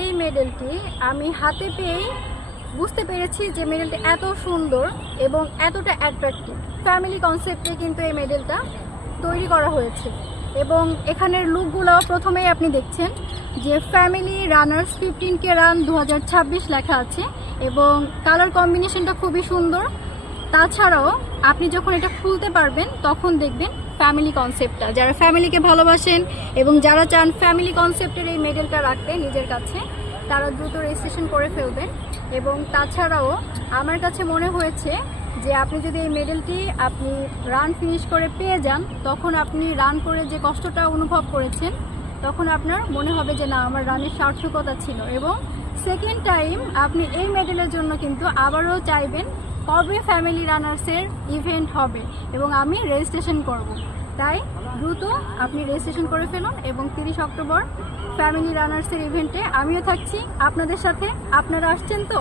এই মেডেলটি আমি হাতে পেয়েই বুঝতে পেরেছি যে মেডেলটি এত সুন্দর এবং এতটা অ্যাট্রাকটিভ। ফ্যামিলি কনসেপ্টে কিন্তু এই মেডেলটা তৈরি করা হয়েছে এবং এখানের লুকগুলো প্রথমেই আপনি দেখছেন যে ফ্যামিলি রানার্স 15K রান 2026 লেখা আছে এবং কালার কম্বিনেশনটা খুবই সুন্দর। তাছাড়াও আপনি যখন এটা খুলতে পারবেন তখন দেখবেন ফ্যামিলি কনসেপ্টটা। যারা ফ্যামিলিকে ভালোবাসেন এবং যারা চান ফ্যামিলি কনসেপ্টের এই মেডেলটা রাখতে নিজের কাছে, তারা দ্রুত রেজিস্ট্রেশন করে ফেলবেন। এবং তাছাড়াও আমার কাছে মনে হয়েছে যে আপনি যদি এই মেডেলটি আপনি রান ফিনিশ করে পেয়ে যান, তখন আপনি রান করে যে কষ্টটা অনুভব করেছেন তখন আপনার মনে হবে যে না, আমার রানের সার্থকতা ছিল। এবং সেকেন্ড টাইম আপনি এই মেডেলের জন্য কিন্তু আবারও চাইবেন কবে ফ্যামিলি রানার্সের ইভেন্ট হবে এবং আমি রেজিস্ট্রেশন করব। তাই দ্রুত আপনি রেজিস্ট্রেশন করে ফেলুন এবং 30 অক্টোবর ফ্যামিলি রানার্সের ইভেন্টে আমিও থাকছি আপনাদের সাথে। আপনারা আসছেন তো?